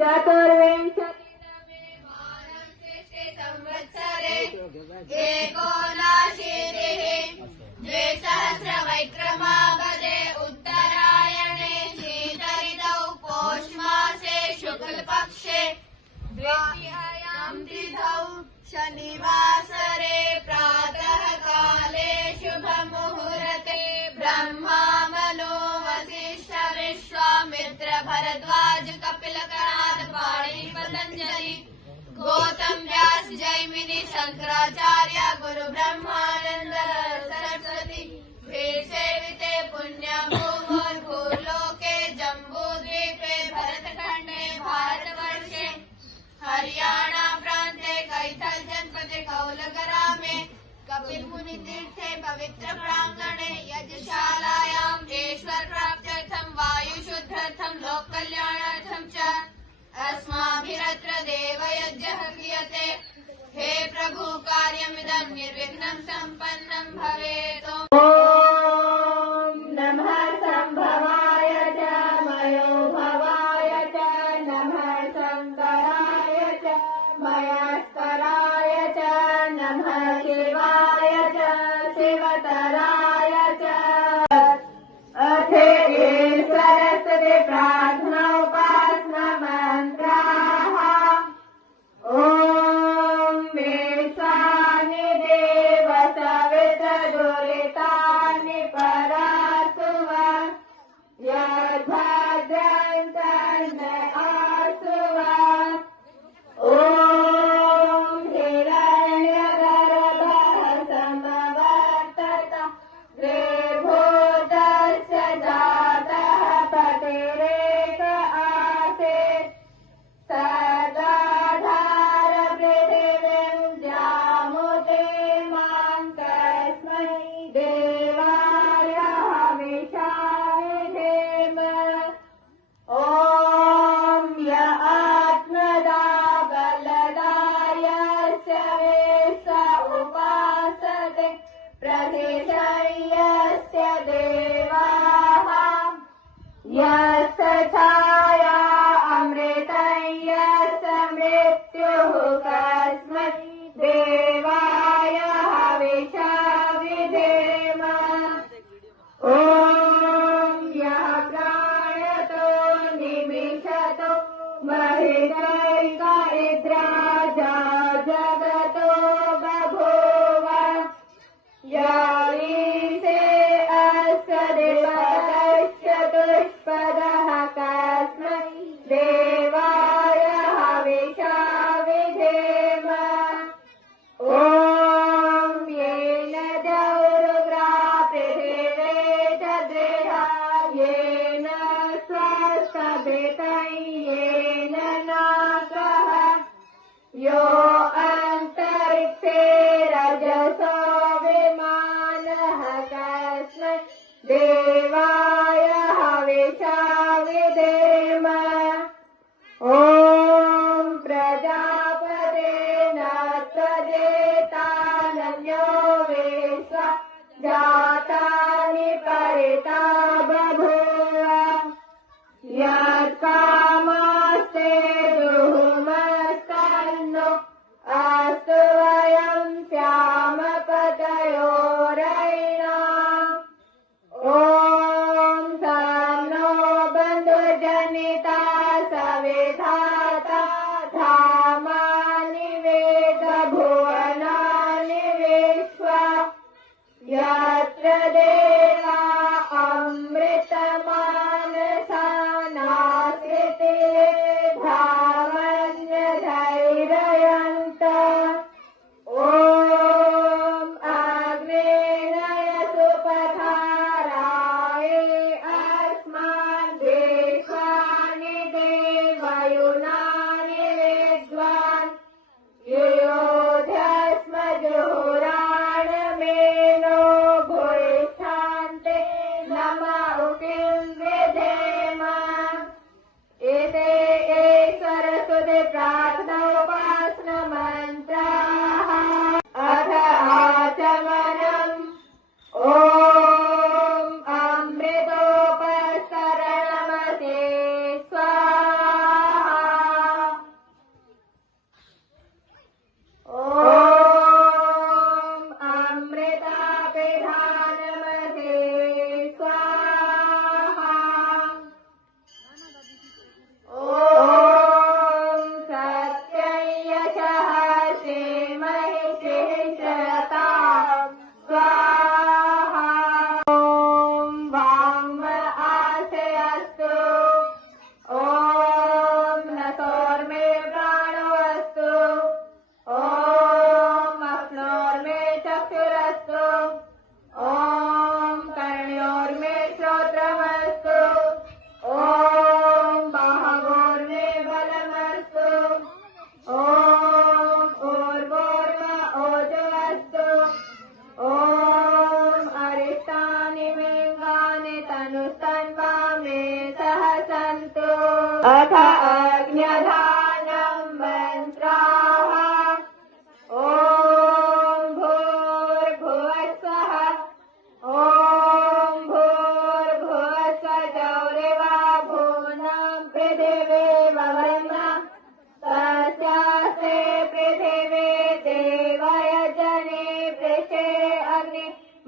चतुर्विंशतितमे मानवकृष्णे संवत्सरे एकोनाशीतिः द्विसहस्रवैक्रमागते उत्तरायणे शीतऋतौ पौषमासे शुक्लपक्षे द्वितीयायां तिथौ शनिवासरे प्रातः काले शुभमुहूर्ते ब्रह्मा मनो वसिष्ठ विश्वामित्र भरद्वाज कपिल कणाद पाणिनि पतंजलि गौतम व्यास जैमिनि शंकराचार्य गुरु ब्रह्मानंद सरस्वती सेविते पुण्यभूलोके जम्बूद्वीपे भरतखंडे भारतवर्षे हरियाणा प्रांते कैथल जनपदे कौलग्रामे कपिल मुनि तीर्थे पवित्र प्रांगणे यज्ञशालायाम् ईश्वर प्राप्त्यर्थं वायुशुद्ध्यर्थं लोक कल्याणार्थं च अस्माभिरत्र देवयज्ञः क्रियते। हे प्रभु कार्यमिदं निर्विघ्नं सम्पन्नं भवेत्। ओम नमः संभवाय च मयो भवाय च नमः शंकराय च मयस्कराय च नमः शिवाय च शिवतराय च। अथे सरस्वती प्रार्थना उपासना मंत्राः। ओम वेशानि देव सवित दुरितानि परासुव यद्भद्रन्तन्न आसुव। ओम हिरण्यगर्भः समवर्तत देवोदस्य जातः पतिरेक आसीत् सदाधार पृथिवीं द्यामुते मां तस्मै देवाय हविषाविधेम। ॐ य आत्मदा बलदायस्य वेश उपासते प्रथिशय्यस्य देवाः यस्य छाया अमृतयस्य मृत्युः कस्मै देवाय हविषा विधेम। ॐ यः प्राणतो निमिषतो महिदैक इन्द्राजा जगतो बभूव याईसे अस्य देवतस्य दुष्पदः कस्मै देवाय हविषा विधेम। ॐ येन दौरुग्रा पृथिवे दृढा येन स्वस्तभितं येन नागः यो अन्तरिक्षे रजसो विमानः कस्मै देवाय हविषा विधेम। ॐ प्रजापतेन त्वजेतानन्यो विश्वा जातानि परिता बभूव यत्कामास्ते दुहुमस्तन्नो अस्तु वयं श्यामपतयोरयिणाम्। ॐ सन्नो बन्धुजनिता सविधाता धामानि वेद भुवनानि विश्वा यत्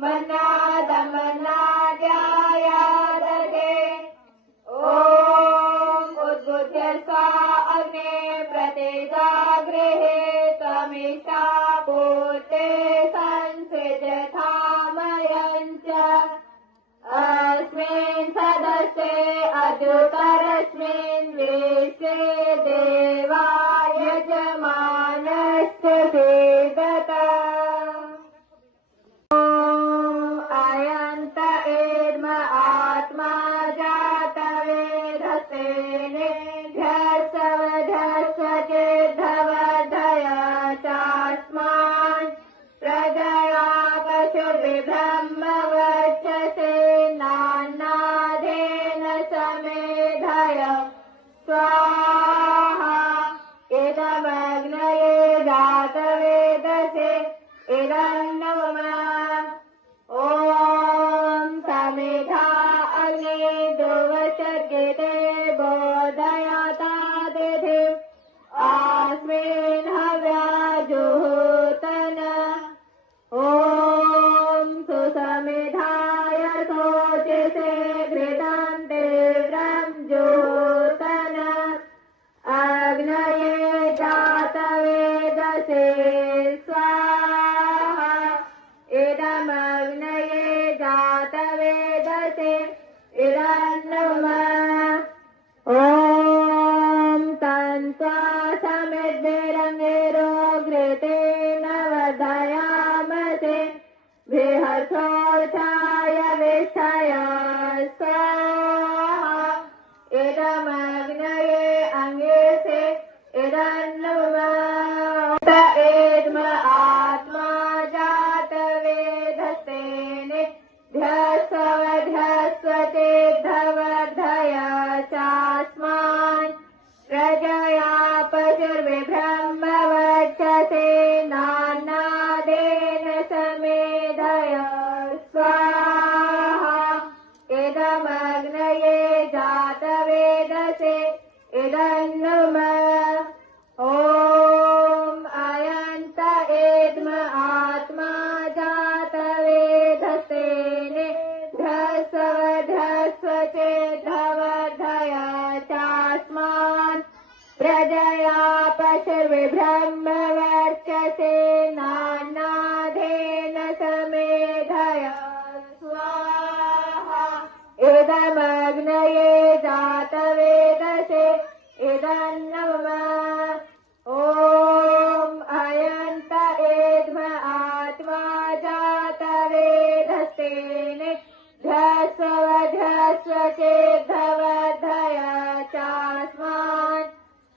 मन्नादमन्नाद्यायादते ॐ उद्बुद्ध्य सा अग्ने प्रतिजागृहे त्वमिषा भूते संसृजथामयञ्च अस्मिन् सदस्ये अद्युतरस्मिन् विश्वे देवा यजमानश्च वेदत ॐ अयन्त एर्म आत्मा जातवेदस्तेनेभ्यस्वधस्वचेद्धवधय चास्मान् प्रजया पशुर्विब्रह्मवर्चसे नान्नादेन समेधय स्वाहा इदमग्नये जातवेदसे इदन्नमः ॐ समेधा अग्ने दुवचर्गिते बोधयता दिधिं आस्मिन् हव्याजुहोतन ॐ सुसमेधाय शोचिसे घृतं तीव्रं जुहोतन अग्नये जातवेदसे स्वाहा इदमग्नये जातवेदसे इदन्नमः ॐ तन्त्वा समिद्भिरङ्गिरो घृतेन वर्धयामसे बृहत्सोऽर्थाय विष्ठय स्वाहा इदमग्नये अङ्गेसे इदन्नमः एद्म आत्मा जातवेदस्तेने ध्यस्वचेद्धवर्धय चास्मान् प्रजया पशुर्विब्रह्मवर्चसे नान्नादेन समेधय स्वाहा इदमग्नये जातवेदसे इदन्नमः ॐ अयन्त एद्म आत्मा जातवेदस्तेने ध्यस्वचेद्धवर्धय चास्मान् प्रजया पशुर्विब्रह्मवर्चसे नान्नादेन समेधय स्वाहा इदमग्नये जातवेदसे इदन्नमः ॐ अयन्त एद्म आत्मा जातवेदस्तेने ध्यस्वचेद्धवर्धय चास्मान्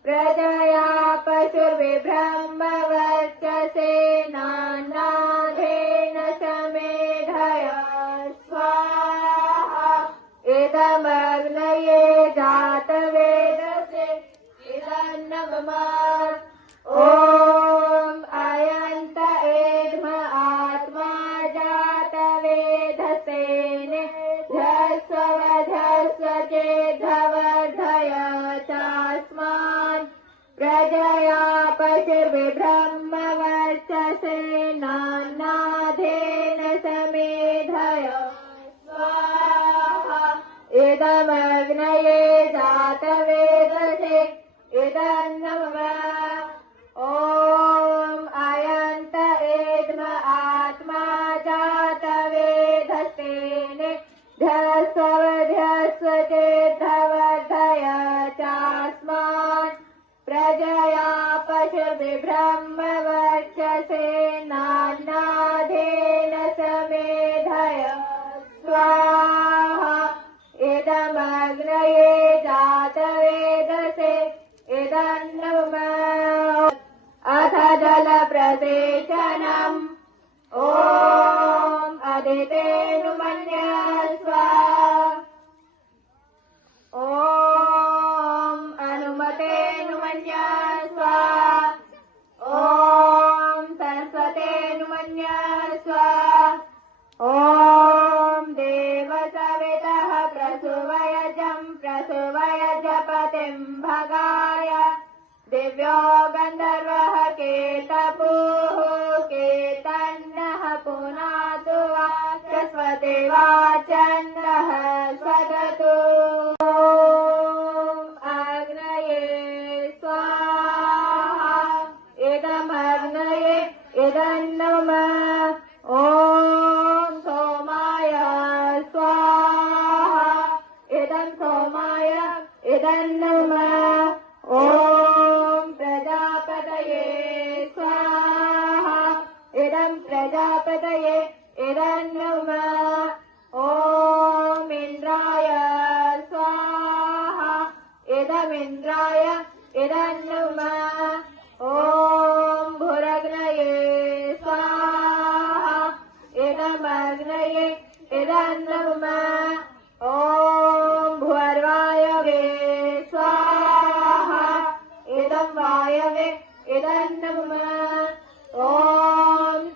प्रजया पशुर्विब्रह्मवर्चसे नान्नादेन समेधय स्वाहा इदमग्नये जातवेदसे इदन्नमः ॐ अयन्त एद्म आत्मा जातवेदस्तेने ध्यस्वचेद्धवर्धय चास्मान् प्रजया पशुर्विब्रह्मवर्चसे नान्नादेन समेधय स्वाहा इदमग्नये जातवेदसे इदन्नमः ॐ अयन्त एद्म आत्मा जातवेदस्तेने ध्यस्वचेद्धवर्धय चास्मान् प्रजया पशुर्विब्रह्मवर्चसे नान्नादेन समेधय स्वाहा इदमग्नये प्रजापतये इदन्नमः ॐ इन्द्राय स्वाहा इदमिन्द्राय इदन्नमः ॐ भुरग्नये स्वाहा इदमग्नये इदन्नमः ॐ भुवर्वायवे स्वाहा इदं वायवे इदन्नमः ॐ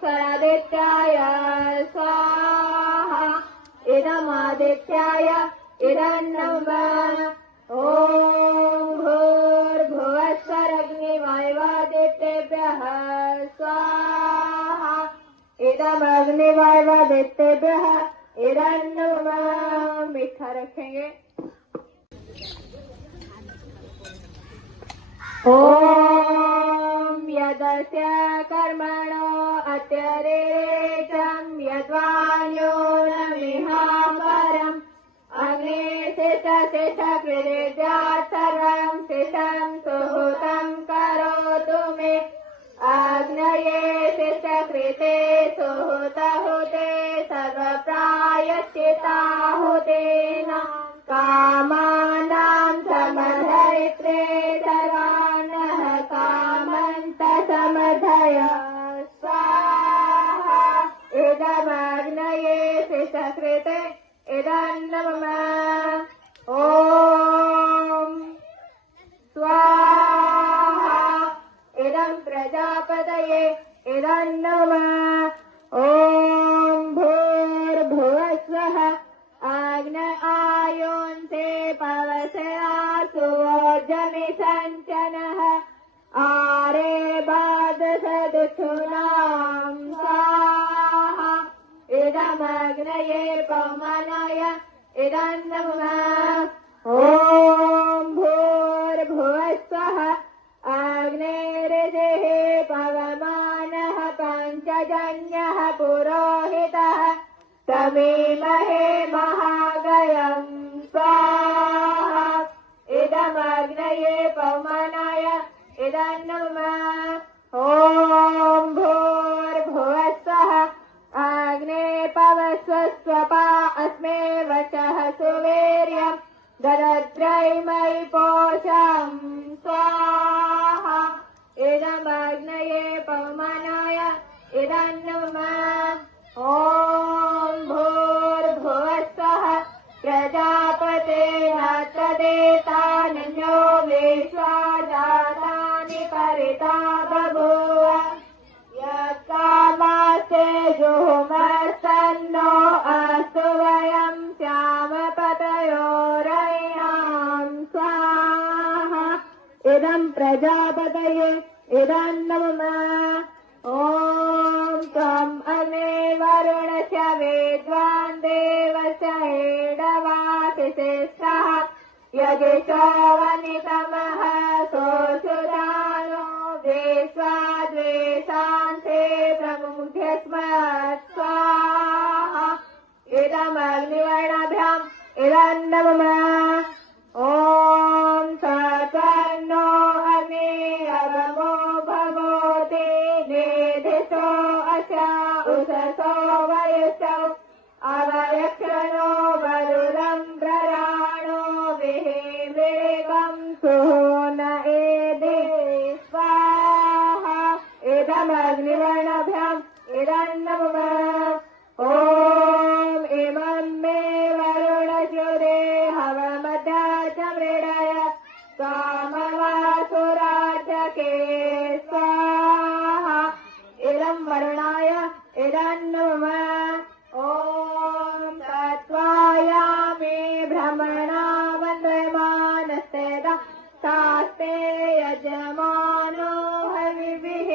सरादित्याय स्वाहा इदमादित्याय इदन्नमः ॐ भूर्भुवस्सरग्निवायुवादित्येभ्यः स्वाहा इदमग्निवायुवादित्येभ्यः इदन्नमः। मीठा रखेंगे। ॐ यदस्य कर्मणो अत्यरेचं यद्वान्यो न मिहापरम् अग्निशिष्टशिष्टकृद्यात् सर्वं शिष्टं सुहृतं करोतु मे आग्नये शिष्टकृते सुहृतहुते सर्वप्रायश्चित्ताहुतेन कामानां समधरित्रे सर्वाणः कामन्त समधय स्वाहा इदमग्नये शिष्टकृते इदन्नमः ॐ स्वाहा इदं प्रजापतये इदन्नमः ॐ भूर्भुवस्वः आग्न आयोन्ते पवसया सुवोर्जमिषञ्चनः आरे बादसदुच्छुनां स्वाहा इदमग्नये पवमानाय इदन्नमः ॐ भूर्भुवस्वः अग्नेरिजिः पवमानः पञ्चजन्यः पुरोहितः तमीमहे महागयं स्वाहा इदमग्नये पवमानाय इदन्नमः ॐ भूर्भुवस्वः अग्ने पवस्वस्वपा अस्मे वचः सुवीर्यं ददद्रैमयि पोषं स्वाहा इदमग्नये पवमानाय इदन्नमः ॐ भूर्भुवस्वः प्रजापते तदेतान्यो विश्वा जातानि परिता बभूव यत्कामास्ते जुहुमस्तन्नो अस्तु वयं श्यामपतयोरय्यां स्वाहा इदं प्रजापतये इदन्नमः ॐ त्वम् अग्ने वरुणस्य वेद्वान् देवस्य एडवासिषेष्ठः यजिषो वनितमः सोऽसुरानो द्वेष्वा द्वेषान्ते प्रमुख्य स्म स्वाहा इदमग्निवर्णाभ्याम् इदन्नमः ॐ सतर्नो अग्ने अवमो भवोति नेधिषो अशा उषसो वयुषौ अवयक्षणो वरुदं प्रराणो विहिमृगं सुहोन एदे स्वाहा इदमग्निवर्णाभ्याम् इदन्नमः ॐ इमं मे वरुणज्योते हवमध्या च मृडय कामवासुराजके स्वाहा इदं वरुणाय इदन्नमः ॐ तत्त्वायामे भ्रमणा वन्दमानस्तेदा शास्ते यजमानो हविभिः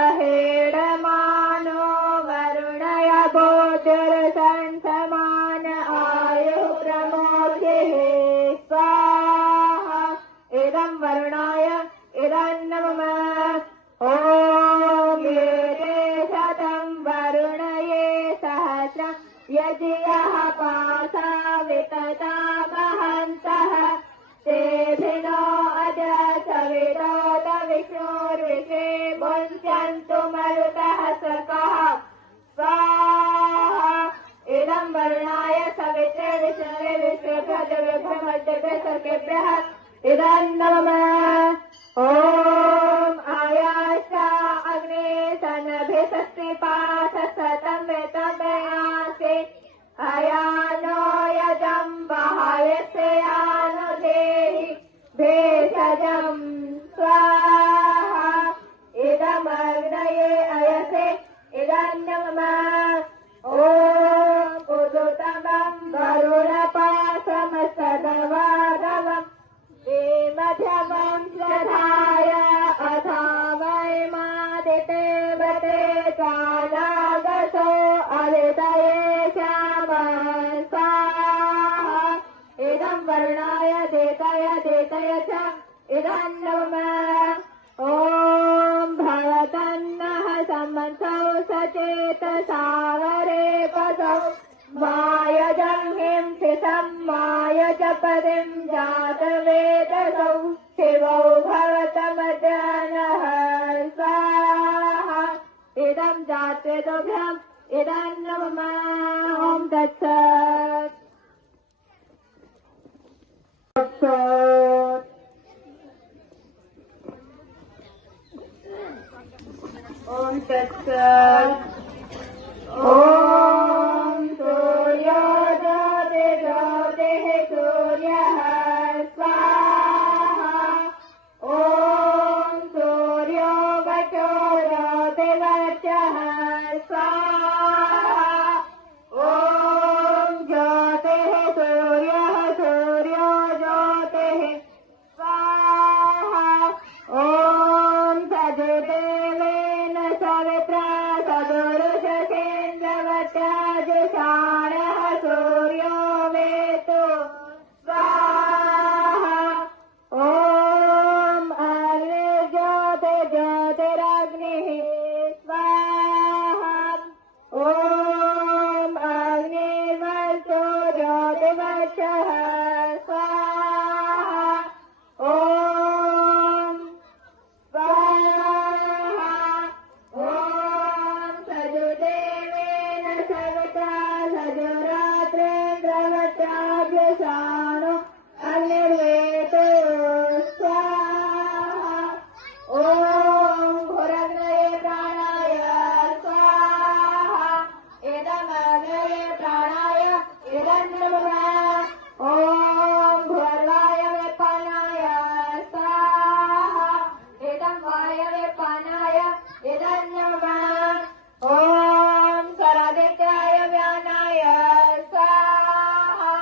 अहेडमानो वरुणय भोजरसंसमान आयुः प्रमोद्यः स्वाहा इदं वरुणाय इदन्नमः ॐ एते शतं वरुणये सहस्रं यजियः पासा वितता महन्तः तेभिनो अज सविदोत विष्णुर्विषे मुञ्चन्तु मरुतः सकः देवेभ्यो मध्यभ्यः सर्वेभ्यः इदन्नमः। ॐ आयासा अग्ने सन्नभिषस्त्रिपाठ सतं वेतमयासे अयानो यजं बहायस्यानो देहि भेषजं स्वाहा इदमग्नये अयसे इदन्नमः। ॐ उदुतमं वरुणपाशमसदवादवम् मध्यमं श्रद्धाय अथा वै मादिते वते कालागसो अदितये श्यामः स्वाहा इदं वरुणाय देतय च इदन्नमः। ॐ भवतन्नः सम्मन्थौ सचेत सागरे पदौ मायजं हिंसितं मायजपदिं जातवेदसौ शिवौ भवतमजनः स्वाहा इदं जातवेदोभ्यम् इदन्नमः। ॐ तत्सत्। ॐ तत्सत्। ॐ सूर्योदयः सूर्यः स्वाहा ॐ सूर्यो वचो ज्योतिर्वचः स्वाहा ॐ ज्योतिः सूर्यः सूर्यो ज्योतिः स्वाहा ॐ सजदेवेन सवित्रा सदुरुषेन्द्रवत्याजुषाणः सूर्यो वेतु स्वाहा ॐ अग्निर्ज्योतिर्ज्योतिरग्निः स्वाहा ॐ अग्निर्वचो ज्योतिर्वचः स्वाहा ॐ स्वाहा ॐ सजुदेवेन सविता सजुरात्रेन्द्रवत्याजुषाणो अग्निर्वेतो स्वाहा ॐ भुरग्नये प्राणाय स्वाहा इदमग्नये प्राणाय इदन्नमः। ॐ भुर्वायवे पानाय स्वाहा इदं वायवे पानाय इदन्नमः। ॐ सरादित्याय व्यानाय स्वाहा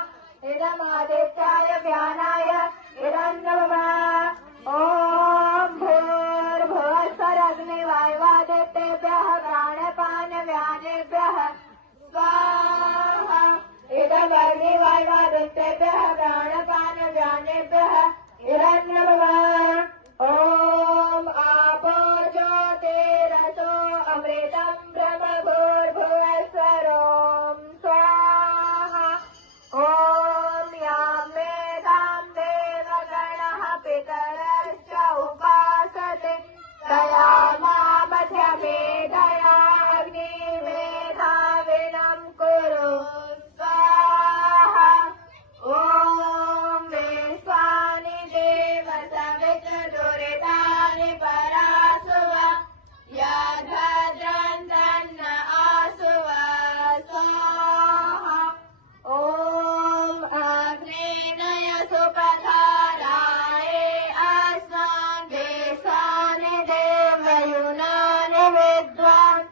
इदमादित्याय व्यानाय इदन्नमः। ॐ भूर्भुवस्वरग्निवायुवादित्येभ्यः प्राणपानव्यानेभ्यः स्वाहा इदमग्निवायुवादित्येभ्यः प्राणपानव्यानेभ्यः इदन्नमः। ॐ आपो ज्योतिरसो अमृतं ब्रह्मभूर्भुवस्वरो स्वाहा ॐ यां मेधां देवगणः पितरश्च उपासते तया मामध्यमेधया अग्निमेधाविनं कुरु स्वाहा ॐ विश्वानि देव सवितुर्दुरितानि परासुव याद्भद्रन्तन्न आसुव स्वाहा ॐ अग्नेनय सुपधाराये अस्मान् देशानि देवयुनानि विद्वान्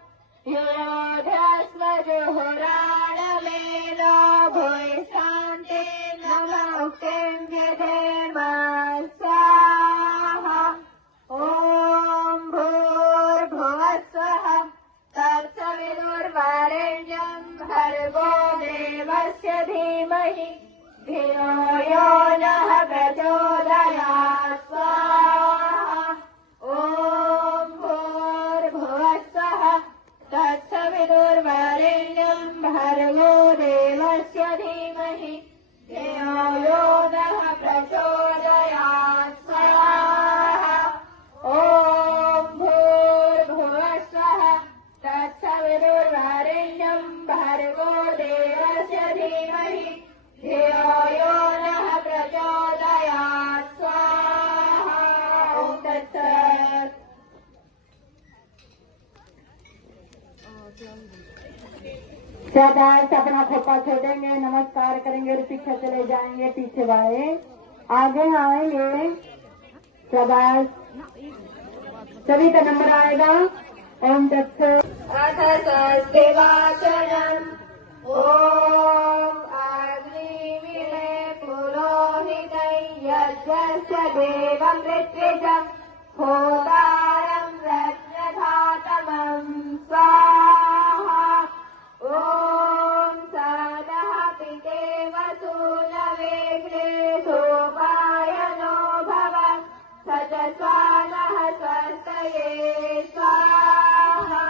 युरोधस्व जुहुराणमेनो भुवि शान्ति नमोक्तिं व्यधेम स्वाहा ॐ भूर्भुवस्वः तत्सवितुर्वरेण्यं भर्गो देवस्य धीमहि धियो यो नः प्रचोदयात् स्वाहा ॐ भूर्भुवस्वः तत्सवितुर्वरेण्यं भर्गो देवस्य धीमहि धियो यो नः प्रचोदयात् स्वाहा ॐ भूर्भुवस्वः तत्सवितुर्वरेण्यं भर्गो देवस्य धीमहि धियो यो नः शाबाश। अपना खोपा छोड़ेंगे, नमस्कार करेंगे और पीछे चले जाएंगे। पीछे वाले आगे आएंगे। शाबाश। सभी का नंबर आएगा। ओम तत्सत। अथ स्वस्तिवाचनम्। ओम अग्निमिहे पुरोहितै यज्ञस्य देवं ऋत्विजम् होतारं रत्नधातमं स्वाहा। ओम सदः पितेव सूनवे सोपायनो भव स च स्वानः स्वस्तये स्वाहा।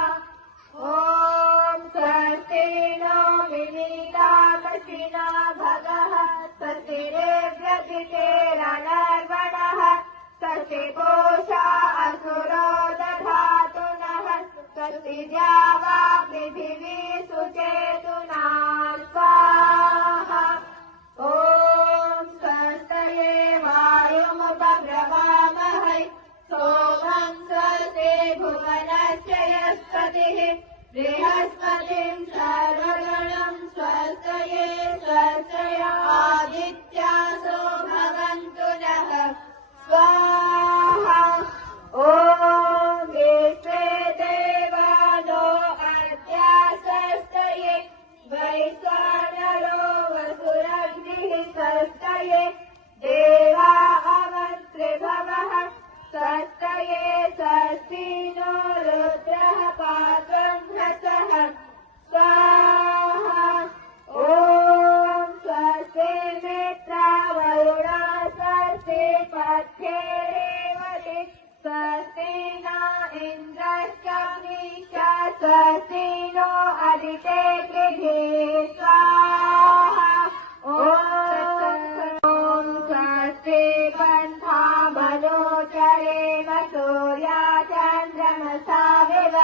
ओम स्वस्ति नो विनीतामशिना भगः स्वस्तिरेव्यतितेरनर्वणः स्वस्ति पूषा असुरो दधातु नः स्वस्ति द्यावा पृथिवी सुचेतुना स्वाहा। ओम स्वस्तये वायुमुपब्रवामहै सोमं स्वस्ति भुवनस्य यस्पतिः बृहस्पतिं सर्वगणं स्वस्तये स्वस्तय आदित्यासो भवन्तु नः स्वाहा। ओम विश्वे देवानो अद्या स्वस्तये वैश्वानरो वसुरग्निः स्वस्तये देवा अवन्त्रिभवः स्वस्तये स्वस्ति नो रुद्रः पात्रं ह्रसः स्वाहा। ओम स्वस्ति मित्रावरुणा स्वस्ति पथ्ये रेवति स्वस्ति न इन्द्रश्चाग्निश्च स्वस्ति नो अदिते गृहे स्वाहा। ओम स्वस्ति पन्था मनोचरेम सूर्या चन्द्रमसाविव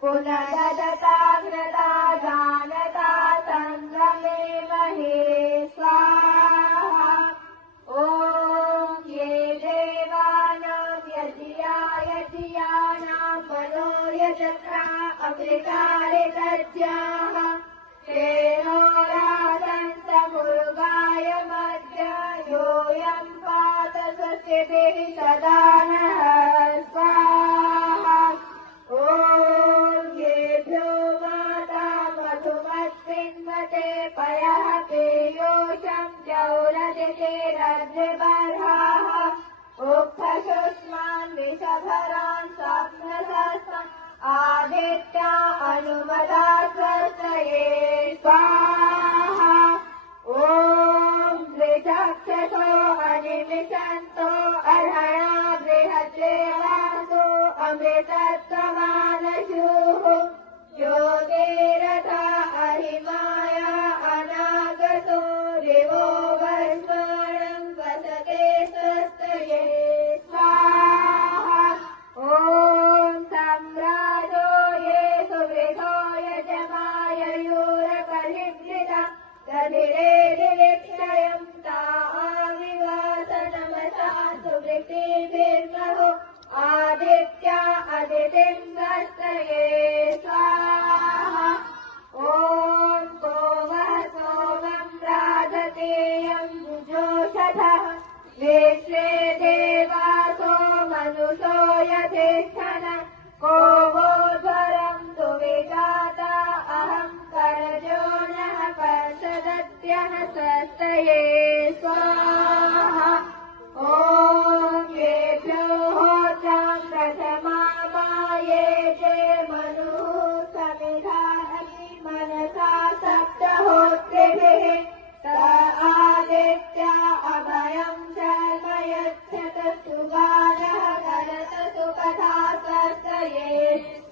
पुनर्ददताग्रता जानता संगमेमहे स्वाहा। ओम ये देवानां यज्ञानां मनोर्यजत्रा अमृतानि तज्ज्ञाः तेनो रासन्तमुर्गाय मध्य योऽयं पात स्वस्तिभिः सदा नः स्वाहा। ओम येभ्यो माता मधुमत्पिन्वते पयः पेयोषं जौरदिते रज्जुबर्हाः उक्थशुष्मान् विषभरान् स्वप्नसस्तम् आदित्या अनुमदा स्वस्तये स्वाहा। ओम द्विचक्षसो अनिमिषन्तो अर्हणा बृहद्देवासो अमृतत्वमानशुः ज्योतिरथा अहिमाया अनागतो दिवो वर्ष्मणं वसते स्वस्तये स्वाहा। ओम सम्राजो ये सुवृधो यजमाययूरकलिभृता दधिरेधिविक्षयं ताविवासनमसा सुवृतिभिर्महो आदित्या अदितिं स्वस्तये स्वाहा। ओम गोवः सोमं राजतेयं जुजोषधः विश्वे देवासो मनुषो यथेष्ठन को गोध्वरं दुविजाता अहं करजो नः पर्षदत्यः स्वस्तये स्वाहा। ओम येभ्यो होत्रं प्रथमामाये चे मनुः समिधा मनसा सप्तहोत्रिभिः त आदित्या अभयं शर्म यच्छत सुगानः करत सुपथा स्वस्तये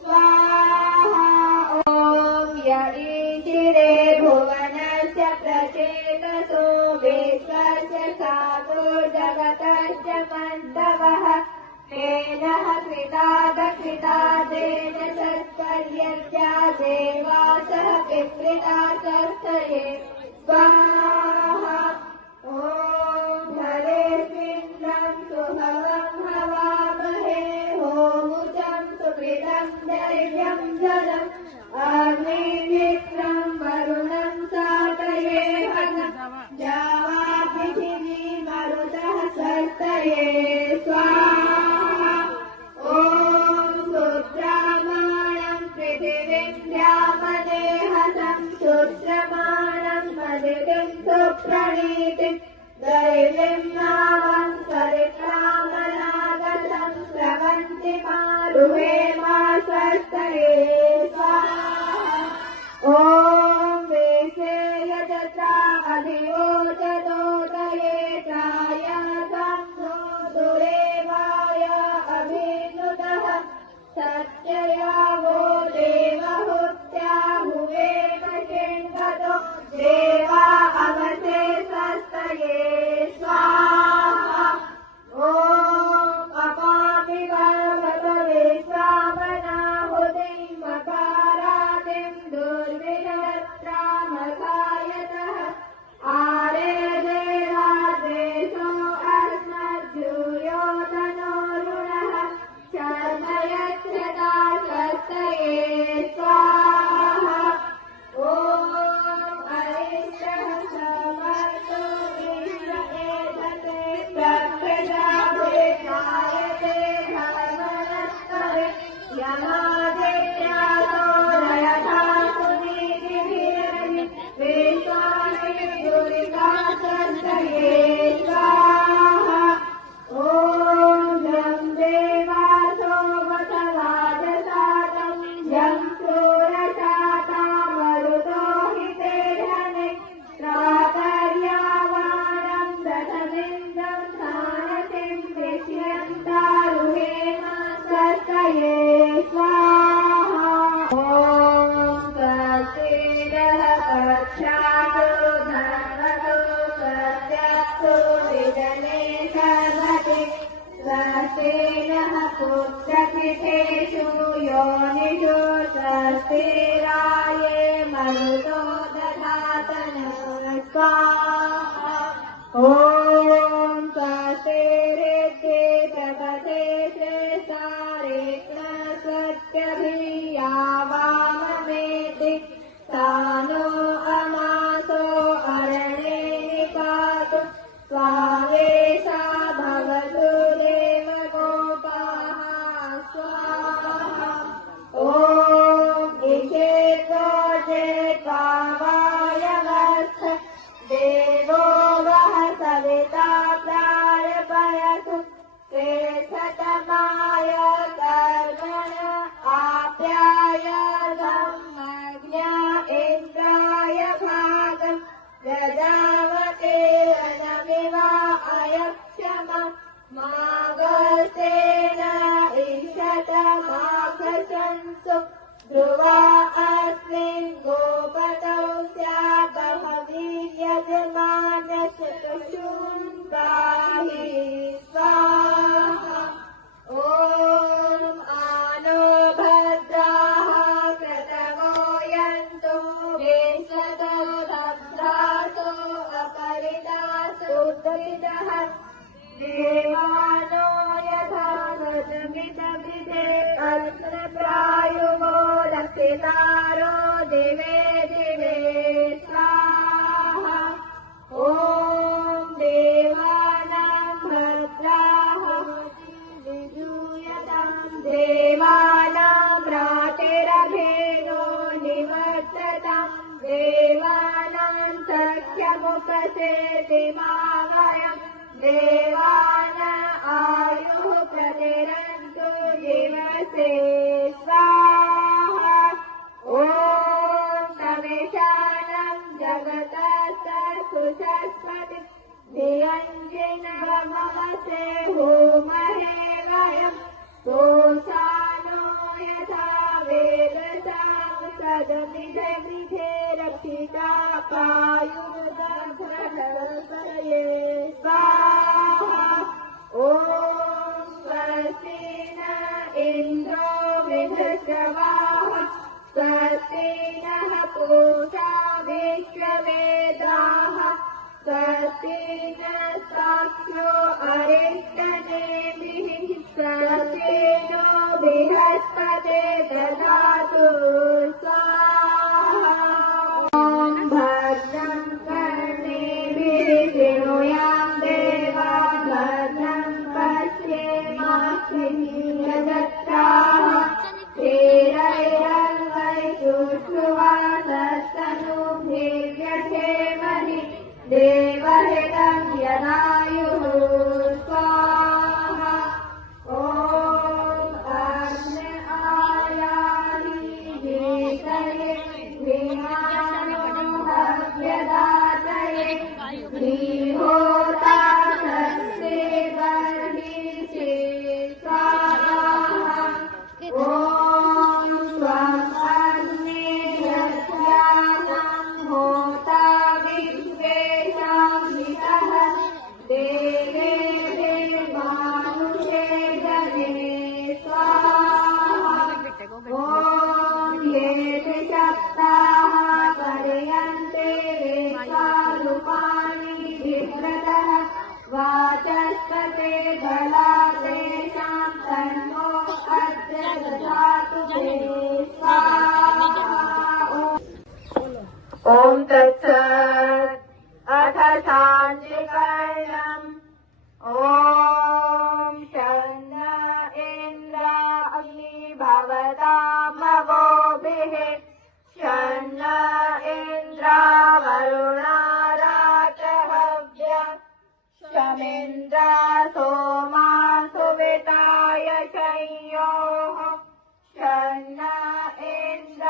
स्वाहा। ओम यईशिरे भुवनस्य प्रचेतसो विश्वस्य सातुर्जगतस्य मन्तवः तेनः कृतादकृतादेन सत्पर्यज्ञा देवासः पितृता स्वस्तये स्वाहा। ओम हरेर्पिण्डं सुभगं हवामहे होमुचं सुकृतं दैर्यं जलम् अग्निमित्रं सुप्रणीतिं दैवीं नामं सरितामनागतं स्रवन्ति मारुहे मा स्वस्तये स्वाहा। ॐ वेशे यजत्रा अधिवोचदोदये चाय सम्भो दुरेवाय अभिनुतः सत्यया वो देवहुत्याहुवेन चिन्वतो देवा अवसे स्वस्तये स्वाहा। ॐ अपामि भगवेश्वामनाहुतिं मकारातिं दुर्विधत्रामखायतः आरे देवादेशो अस्मद्यूयो तनोरुणः शर्मयच्छदा स्वस्तये स्वाहा। ॐ अरिष्टः समर्तो विश्व एतते प्रकृजायते धर्मनस्तवे यमादित्यासो नयथा सुनीतिभिरनि वेशानि दुर्गा स्वस्तये स्वाहा। ॐ जं देवासो वसवाजसातं जं क्रूरशाता मरुतो हितेर्हने प्रातर्यावाणं दशमिन्द्रं सारथिं विष्यन्तारुहेम स्वस्तये स्वाहा। ॐ स्वस्तिरः पक्षातो धर्मतो सत्यस्तु विजने सर्वते स्वस्ति नः पुत्रपितेषु योनिषु स्वस्तिराये मरुतो दधातनः स्वाहा। ॐ स्वस्तिरिति जगते श्रेष्ठारेण सत्यभियावाममेति तानो अमासो अरणे निपातु स्वावेशा भवतु देवगोपाः स्वाहा। ॐ इषेतो जेत्वावायवस्थ देवो वः सविता प्रार्पयतु श्रेष्ठतमाय कर्मण आप्याय धम्मज्ञा इन्द्राय भागम् प्रजावतेरनमिवा अयक्षमा मागस्तेन ईशतमाभशंसु ध्रुवा अस्मिन् गोपतौ स्यादहवीर्यजमानशतशून् पाहि स्वाहा। ॐ आनो भद्राः क्रतवो यन्तु वेशतो भद्रासो अपरिदासो उद्भिदः देवानो यथा नदमिदभिधे अत्र प्रायुवो रक्षितारो दिवे दिवे स्वाहा। ॐ देवानां भद्राः विजूयतां देवानां रातिरभेदो निवर्ततां देवानां सख्यमुपसेति मावयम् देवान आयुः प्रतिरन्तु दिवसे स्वाहा। ॐ तवेशानं जगतस्तकुशस्पति धियञ्जिनमवसे होमहे वयम् सोऽसानो यथा वेदसां सदमिधे रक्षिता पायुर्दभ्रधरसये स्वाहा। ॐ स्वस्ति न इन्द्रो विधृतवाः स्वस्ति नः पूषा विश्ववेदाः स्वस्ति न साक्षो अरिष्टनेमिः स्वस्ति नो बृहस्पते ददातु स्वाहा। ॐ भद्रं कर्णेभिः शृणुयात् देवहितं यदायुः स्वाहा ॐ अग्ने आयाहि भीतये भीमानोहव्यदातये धीहोता सत्ते बर्हिषे स्वाहा ॐ स्वं अग्ने यज्ञानं होता विश्वेशामितः देवे देवानुषे जने स्वाहा ॐ ये शक्ताः पर्यन्ते वेदारूपाणि विभ्रतः वाचस्पते बलादेशां तन्नो अद्य ददातु ते स्वाहा ॐ तत्सत् अथ शान्तिकरणम् ॐ शन्न इन्द्र अग्निभवतामवोभिः शन्न इन्द्र वरुणा रातहव्य शमिन्द्र सोमा सुविताय शय्योः शन्न इन्द्र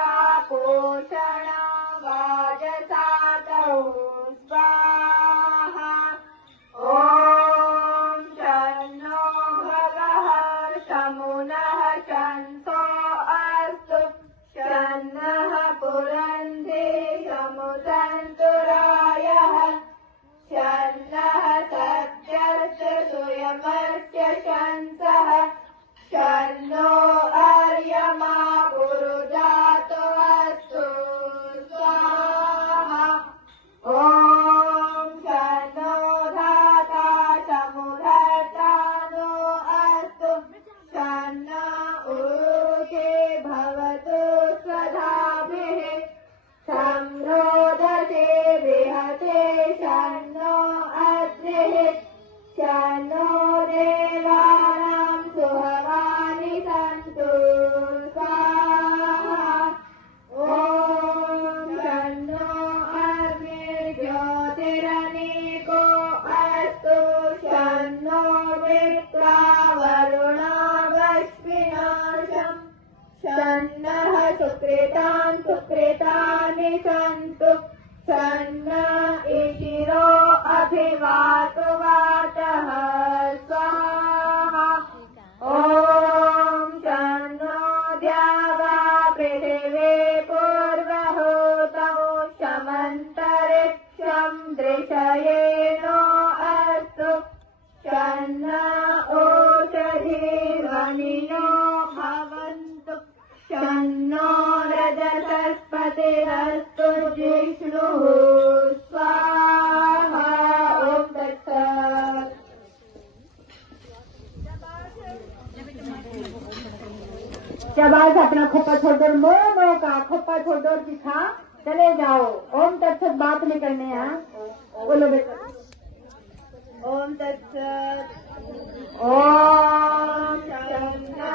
पूषणा वाजसातौ स्वाहा ॐ शन्नो भगः शमुनः शंसो अस्तु शन्नः पुरन्धे शमुतन्तुरायः शन्नः सत्यस्य सुयमस्य शंसः शन्नो अर्यमा पुरुजातो अस्तु स्वाहा ॐ शन्नो धाता समुधर्तानो अस्तु शन्न ऊरुके भवतु स्वधाभिः संरोदते बृहते शन्नो अद्रिः शन्नो देवानां सुहवानि सन्तु स्वाहा ॐ शन्नो अग्निर्ज्योतिरनेको अस्तु शन्नो मित्रा वरुणा वश्विनाशम् शन्नः सुकृतान् सुकृतानि सन्तु शन्न इशिरो अभिवातु वातः स्वाहा ॐ शन्नो द्यावा पृथिवी पूर्वहूतौ शमन्तरिक्षं दृशयेनो अस्तु शन्न ओषधीर्वनिनो भवन्तु शन्नो रजतस्पतिरस्तु जिष्णुः स्वाहा ॐ तत्सत् शाबाश अपना खोपा छोड़ मोह का खोपा छोड़ दिखा चले जाओ ओम तत्सत बात नहीं करने हैं बोलो बेटा ओम तत्सत ओम शन्ना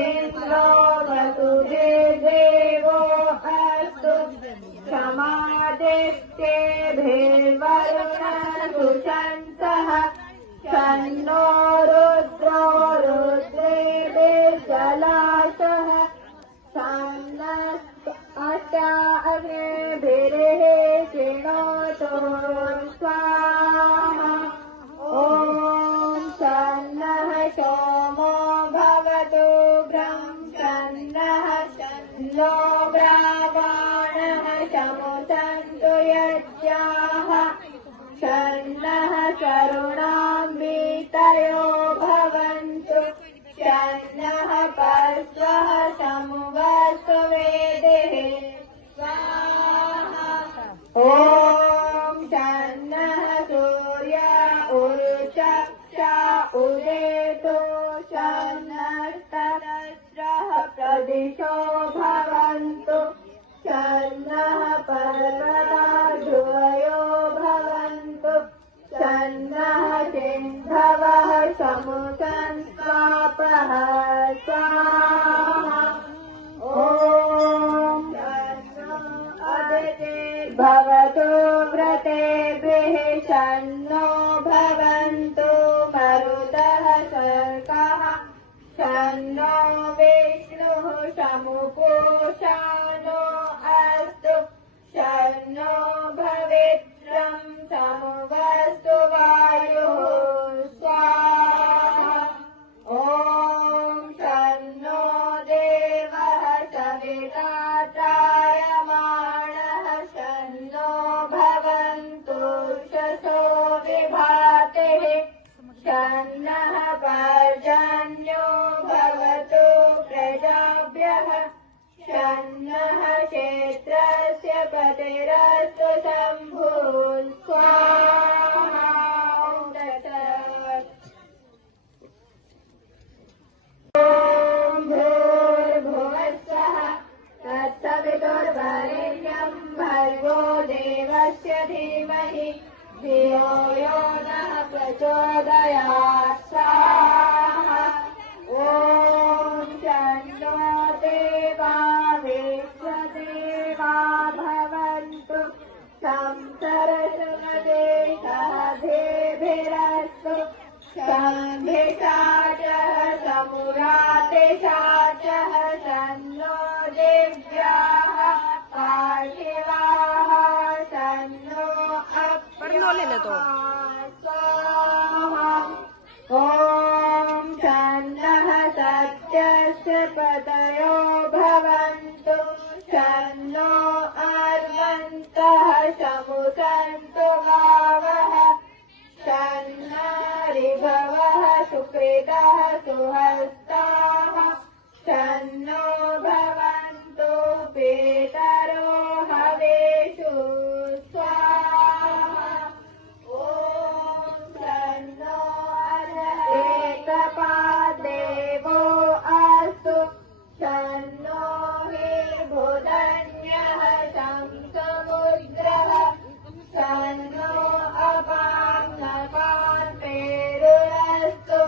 इंद्रो वसुदे देवो अस्तु क्षमादित्ये भेर्वरुणः सुशंसः शन्नो रुद्रो रुद्रे जलाशः शन्नः अग्निभिरेः शृणोतु स्वाहा ॐ शन्नः सोमो भवतु ब्रह्मणः शन्नो ब्राह्मणः शमुतन्तु यज्ञाः शन्नः करुणाम्बितयो भवन्तु शन्नः पर्श्वः समुवस्तु वेदेः स्वाहा ॐ शन्नः सूर्य उरुचक्षा उदेतु शन्नस्तरस्रः प्रदिशो भवन्तु शन्नः पर्वता ध्रुवयो भवन्तु शन्नः सिन्धवः समुसंस्थापः स्वाहा भवतु व्रतेभिः शन्नो भवन्तु मरुतः सर्कः शन्नो विष्णुः शमुपूषानो अस्तु शन्नो भवित्रं समुवस्तु वायुः स्वाहा ॐ शन्नो देवः सविता त्रायमाणः शन्नो भवन्तु शसो विभातिः शन्नः पर्जन्यो भवतु प्रजाभ्यः शन्नः क्षेत्रस्य पतिरस्तु शम्भुः स्वाहा ॐ भूर्भुवस्सः तत्सवितुर्वरेण्यं भर्गो देवस्य धीमहि धियो यो नः प्रचोदयात् स्वाहा ॐ शन्नो देवा विश्वदेवा भवन्तु संसरसमदेशभिरस्तु शम्भिषाचः समुरातिशाचः शन्नो दिव्याः पार्थिवाः शन्नो स्वाहा ॐ शन्नः सत्यस्य पतयो भवन्तु शन्नो अर्वन्तः शमुसन्तु गावः शन्नो ऋभवः सुकृतः सुहस्ताः शन्नो भवन्तु पितरो हवेषु स्वाहा ॐ शन्नो एकपादेवो अस्तु शन्नो हिर्भुधन्यः शंसमुद्रः शन्नो अपां पेरुरस्तु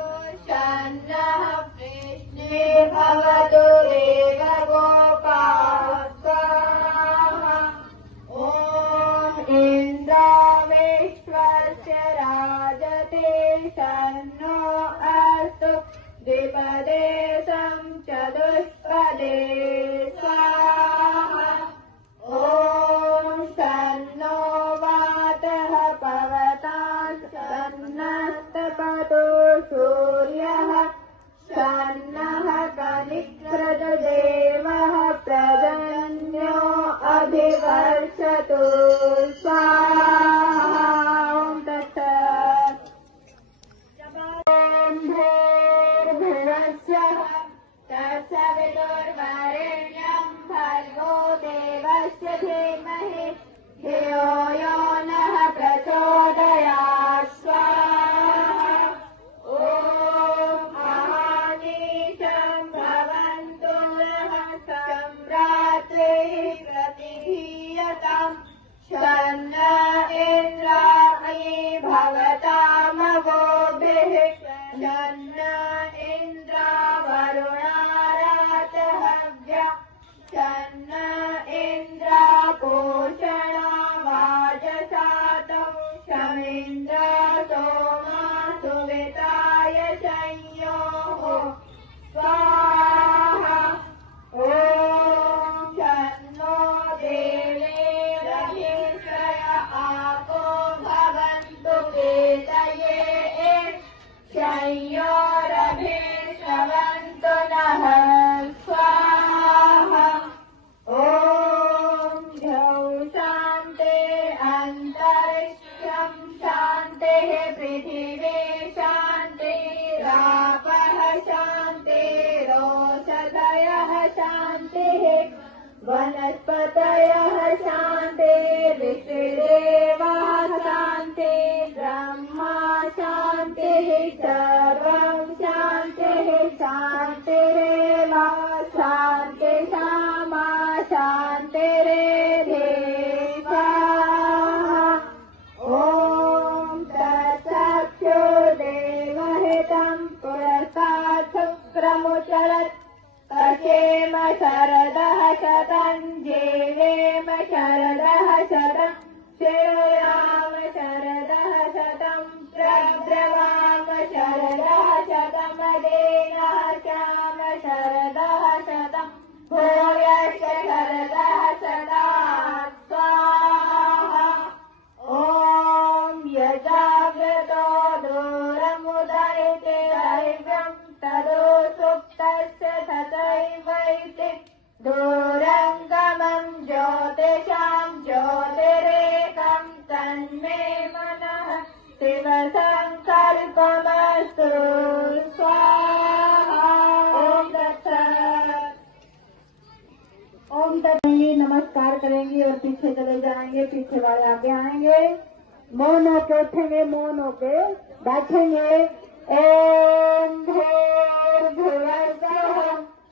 शन्नः कृष्णे भवतु देवगोपाः स्वाहा ॐ इन्द्रो विश्वस्य राजते शन्नो अस्तु द्विपदे चतुष्पदे स्वाहा ॐ शन्नो वातः पवता शन्नस्तपतु सूर्यः शन्नः कनिक्रतदेवः प्रजन्यो अभिवर्षतु स्वाहा तत्सत् भूर्भुवस्सः तत्सवितुर्वरेण्यं भर्गो देवस्य धीमहि धियो यो नः प्रचोदयात् स्वाहा ॐ महानीशं भवन्तु नः सम्रात्रिः प्रतिहीयताम् शन्न इन्द्राणि भवतामगोभिः शन्न इन्द्रावरुणारातहव्या शन्न इन्द्रापोषणा वाजसातौ शमिन्द्र सोमा सुविताय संयोः स्वाहा ॐ शन्नो देवेरभिषय आपो भवन्तु केतये संयोरभिश्रवन्तु नः स्वाहा ॐ द्यौ शान्ते अन्तरिक्षं शान्तिः पृथिवी शान्तिरापः शान्तिरोषधयः शान्तिः वनस्पतयः शान्तिर्विश्वदेवाः शान्ति ब्रह्मा शान्तिः सर्वं शान्तिः शान्तिरेव शान्ति सामा शान्तिरेधे स्वाहा ॐ तत्सक्षुर्देवहितं पुरस्तात् शुक्रमुचरत् तशेम शरदः शतं जीवेम शरदः शतं पीछे चले जाएंगे, पीछे वाले आगे आएंगे। मौन होके उठेंगे, मौन होके बैठेंगे। ओम भूर्भुवस्सुः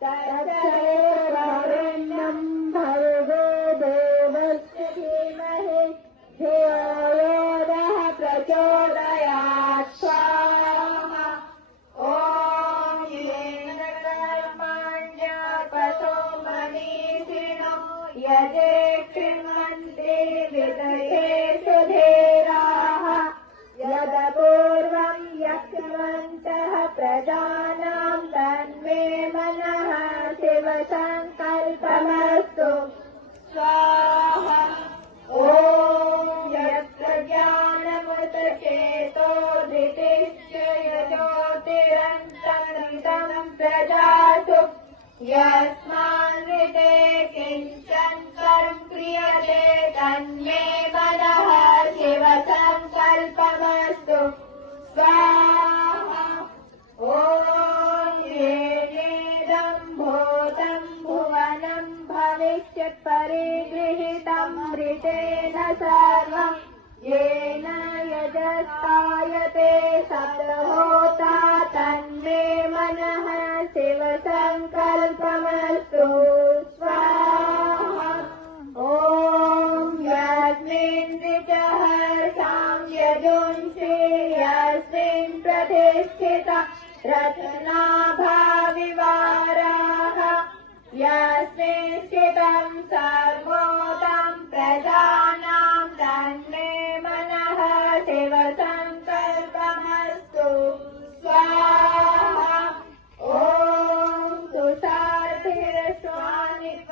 तत्सवितुर्वरेण्यं भर्गो देवस्य धीमहि धियो यो नः प्रचोदयात् स्वाहा। ओम येन्द्रकर्माण्यपसो मनीषिणो यजे कृण्वन्ति विदये सुधीराः यदपूर्वं यक्षवन्तः प्रजानां तन्मे मनः शिवसङ्कल्पमस्तु स्वाहा। ॐ यत्र ज्ञानमुतचेतो धृतिश्च यज्योतिरन्तमिदं प्रजासु यस्मान्विते किञ्चन कर्म क्रियते तन्मे मनः शिवसङ्कल्पमस्तु स्वाहा। ॐ येनेदं भूतं भुवनं भविष्यत् परिगृहीतं मृतेन सर्वं येन यजस्तायते सप्तहोता तन्मे मनः शिवसङ्कल्पमस्तु स्वाहा। ॐ यस्मिन् ऋचः साम्यजुंषि यस्मिन् प्रतिष्ठिता रत्नाभाविवाराः यस्मिन् स्थितं सर्वोदं प्रजानां तन्मे मनः शिवसङ्कल्पमस्तु स्वाहा। ॐ सुसाधिर्स्वानिव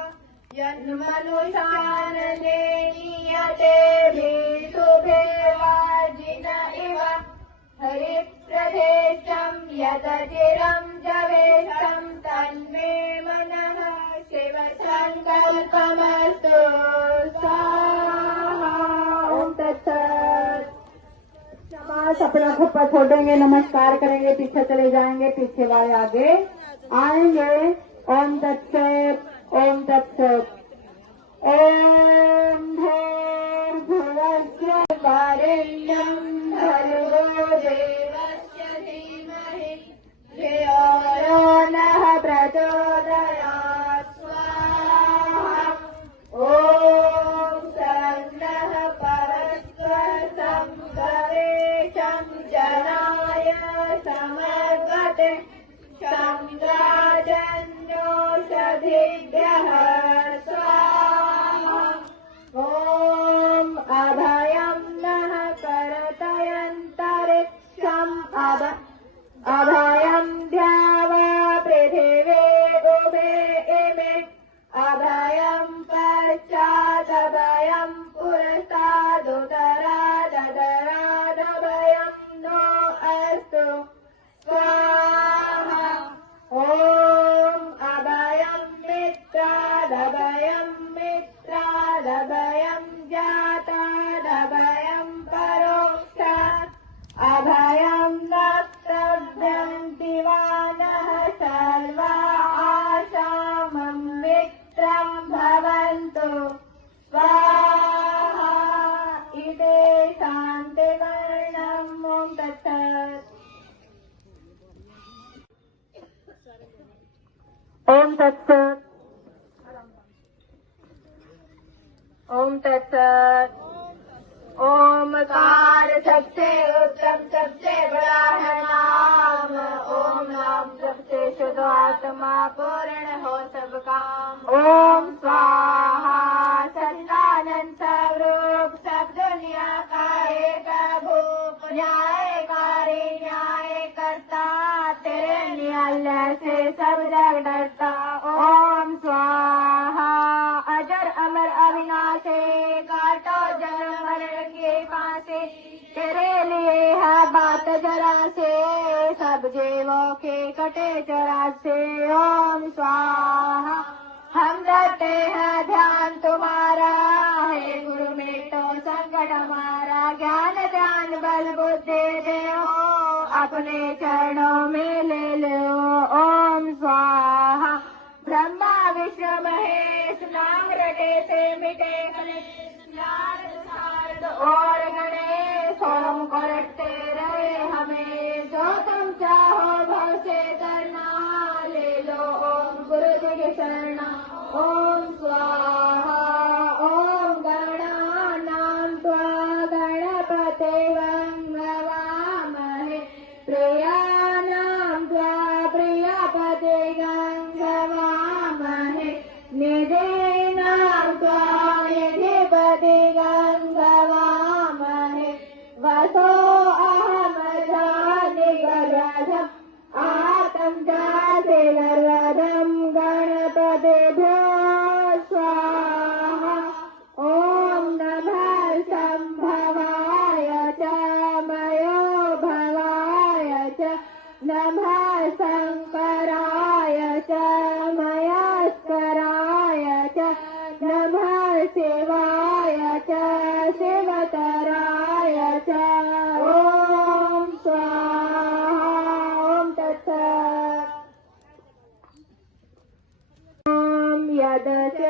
यन्मनुषानने नीयते भीषुभे वाजिन इव हरिप्रदेशं यदचिरं जवेशं तन्मे मनः शिवसङ्कल्पमस्तु स्वाहा। ओम तत्सत्। समाज अपना खुप्पा छोड़ेंगे, नमस्कार करेंगे, पीछे चले जाएंगे, पीछे वाले आगे आएंगे। ओम तत्सत्, ओम तत्सत्। ओम भूर्भुवस्सुः वरेण्यं भर्गो देवस्य धीमहि धियो यो नः प्रचोदयात् स्वाहा। ॐ सन्नः परस्परं गवेशं जनाय समर्पते संगाजन्योषधिभ्यः स्वाहा। ॐ अभयं नः करतयन्तरिक्षम् अभयं द्यावा पृथिवी उभे इमे अभयं पश्चादभयं पुरस्तादुतरादधरादभयं नो अस्तु स्वाहा। ॐ अभयं मित्रादभयं जातादभयं परोक्षात् अभयं वक्तव्यं दिवानः सर्वा आशामं मित्रं भवन्तु स्वाहा। इति शान्तिवर्णम्। ॐ तत्सत्। ओम तत्सत्। ओम तत्सत्। ओमकार सबसे उत्तम सबसे बड़ा है नाम। ओम नाम सबसे शुद्ध आत्मा पूर्ण हो सब काम। ओम स्वाहा। सच्चिदानंद स्वरूप सब दुनिया का एक भूप न्यायकारी न्याय करता तेरे न्यायालय से सब जग डरता। ओम स्वाहा। अजर अमर अविनाशी काटो जन्म मरण के फांसे तेरे लिए है बात जरा से सब जीवों के कटे जरा से। ओम स्वाहा। हम डरते हैं ध्यान तुम्हारा है गुरु में तो संकट हमारा ज्ञान ध्यान बल बुद्धि दे अपने चरणों में ले लो। ओम स्वाहा। ब्रह्मा विष्णु महेश नाम रटे से मिटे कलेश शिवतराय च ॐ स्वाहा ॐ तत्सत् यदस्य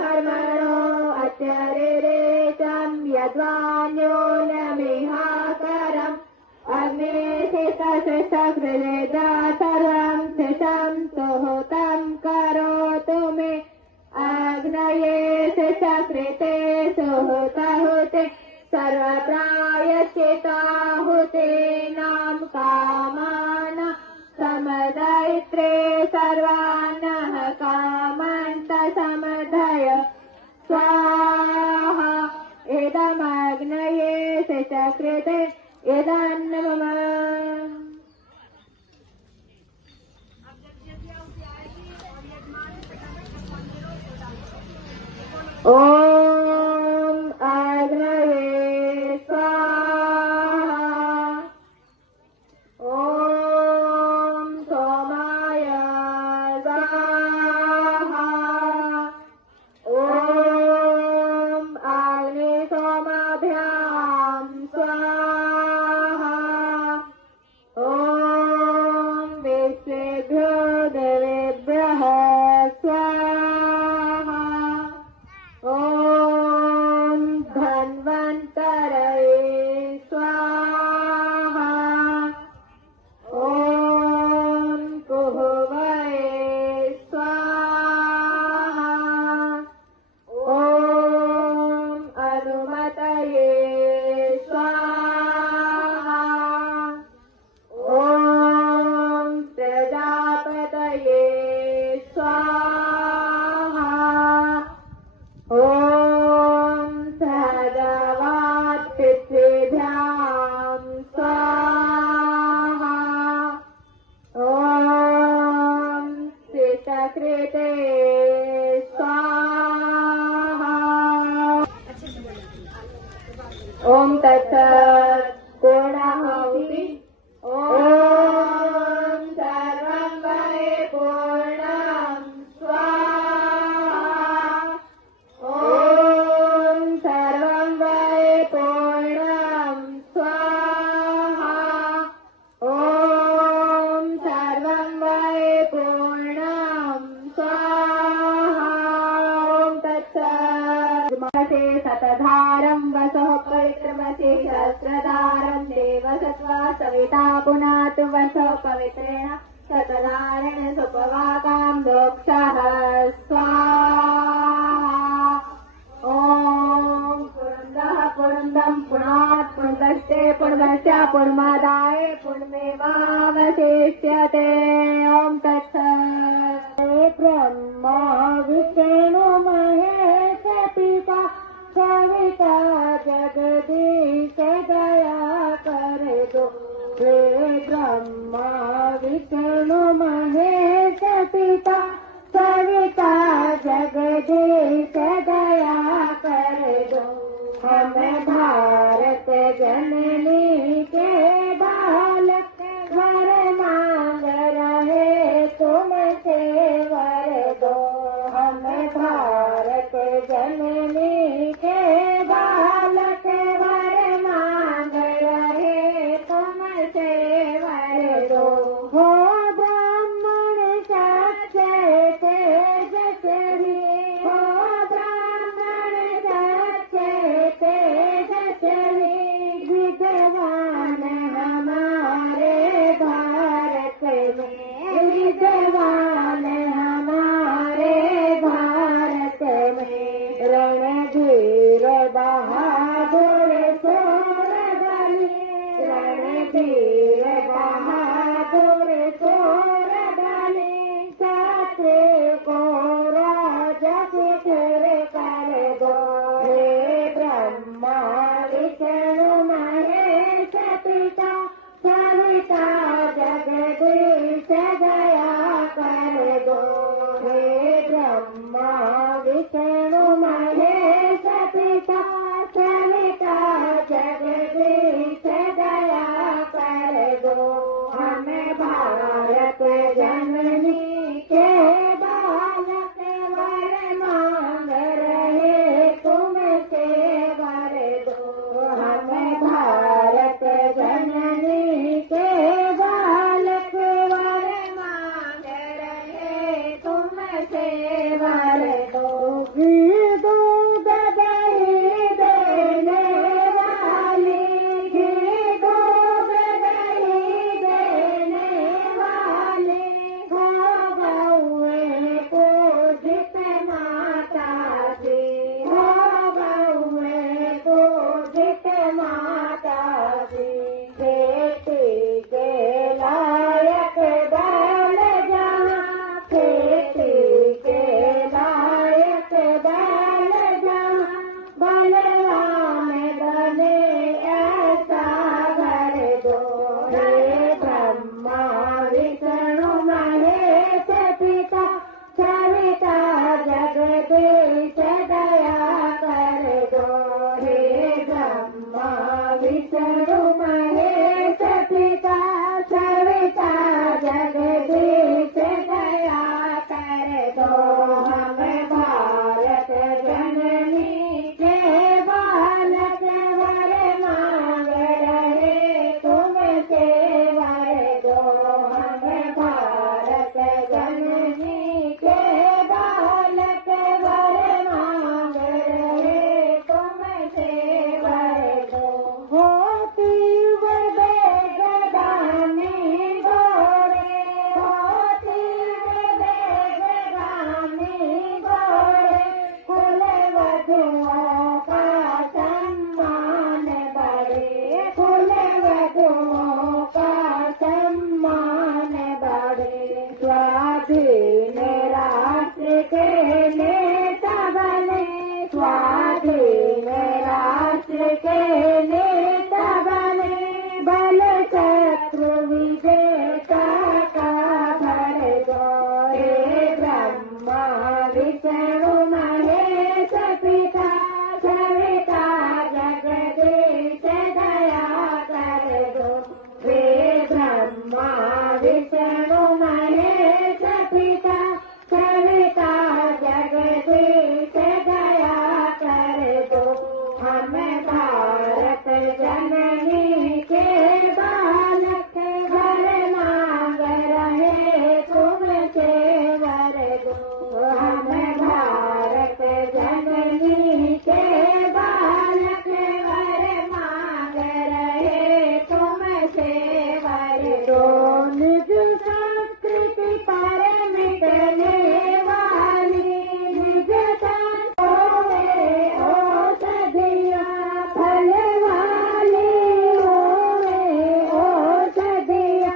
कर्मणो अत्यरिरेचम् यद्वान्योन्यमिहाकरम् अग्निशितशिष्टकृदा सर्वं शिशं सुहृतं करोतु मे अग्नये शिष्टकृते सुहृतहुते सर्वप्रायश्चिताहुतीनां कामाना समदयित्रे सर्वान्नः कामन्त समदय स्वाहा इदमग्नये शिष्टकृते इदन्न मम ॐ अग्नये स्वाहा ॐ सोमाय स्वाहा ॐ अग्निसोमाभ्यां स्वाहा ॐ विश्वेभ्यो देवेभ्यः स्वाहा ॐ धन्वन्तरये स्वाहा ॐ कुहवये स्वाहा ॐ अनुमतये स्वाहा ॐ प्रजापतये स्वाहा ॐ सहजवात् पितृभ्यां स्वाहा ॐ शिष्टकृते स्वाहा ॐ तत्सत् पूर्णाहुति ॐ सर्वं वै पूर्णं स्वाहा ॐ सर्वं वै पूर्णं स्वाहा ॐ सर्वं वै पूर्णं स्वाहा ॐ तत्सत् मनसे शतधारं वसः पवित्रमसि सहस्रधारं देवसत्त्वा सविता पुनातु वसः पवित्रेण शतधारेण सुपवाकां दोक्षः स्वाहा ॐ पुरुन्दः पुरुन्दं पुनात् पुरुन्दश्चे पुरुन्दश्च पुण्मादाय पुण्मेवावशिष्यते ॐ तत्सत् ब्रह्मा विष्णु महेश पिता सविता जगदीश दया कर दो हे ब्रह्मा विष्णु महेश पिता सविता जगदीश दया कर दो हमें भारत जननी के बालक वर मांग रहे तुमसे वर दो हमें भारत जननी के बालक वर मांग रहे तुमसे वर दो हो ब्राह्मण सत्य तेजस्वी हो ब्राह्मण सत्य तेजस्वी विद्वान हमारे भारत में विद्वान हमारे भारत में रणधीर बहादुर सूरबली रणधीर बहादुर सूरबली छात्र को राजा फिर कर दो हे ब्रह्मा विष्णु महेश पिता सविता जगदीश दया कर दो हे ब्रह्मा विष्णु महेश पिता सविता जगदीश दया कर दो विष्णु महेश पिता सविता जगदीश दया कर दो हम भारत जननी के बालक वर मांग रहे तुमसे वर दो हम भारत जननी के बालक वर मांग रहे तुमसे वर दो होती वेगदानी गोरे होती वेगदानी गोरे कुल वधुओं का सम्मान बढ़े कुल वधुओं का सम्मान बढ़े स्वाधीन राष्ट्र के नेता बने स्वाधीन राष्ट्र के नेता बने बल शत्रु विजेता का भर दो हे ब्रह्मा विष्णु महेश पिता सविता जगदीश दया कर दो हे ब्रह्मा विष्णु महेश पिता सविता जगदीश दया कर दो हम भारत जननी के बालक वर मांग रहे तुमसे वर दो हम भारत जननी के बालक वर मांग रहे तुमसे वर दो निज संस्कृति पर मिटने वाली निज संस्कृति में औषधिया फल वाली औषधिया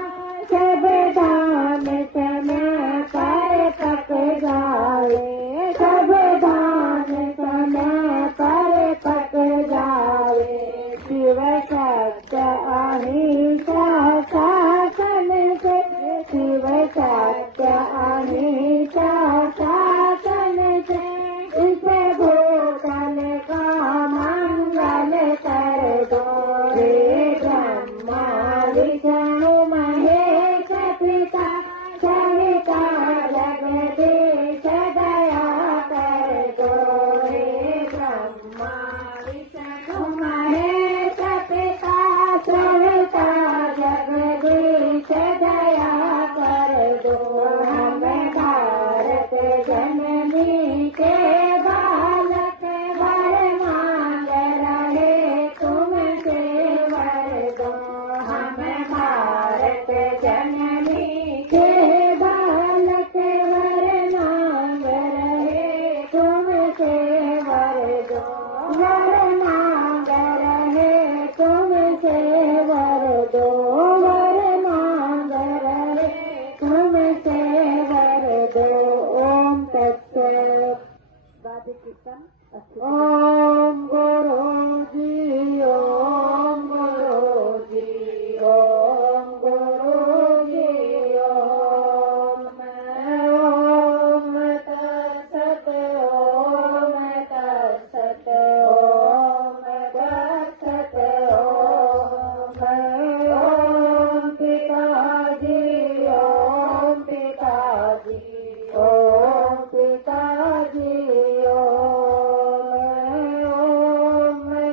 सब दान समय पर पक जाए सब दान समय पर पक जाए शिव सत्य अहिंसा शासन से शिव सत्य अहिंसा शासन से इसे भूतल का मंगल कर दो हे ब्रह्मा विष्णु महेश पिता सविता जगदीश दया कर दो हे ब्रह्मा विष्णु महेश पिता सविता जगदीश दया कर दो हम भारत जननी के बालक वर मांग रहे तुमसे वर दो हम भारत जननी के बालक वर मांग रहे तुमसे वर दो वर मांग रहे तुमसे वर दो वर मांग रहे तुमसे वर दो ओम तत्सत वाद्य कीर्तन ओम गुरुजी ओम गुरुजी ओम गुरुजी ओम तत्सत ओम तत्सत ओम तत्सत ओम पिताजी ओम पिताजी ओम पिताजी ओम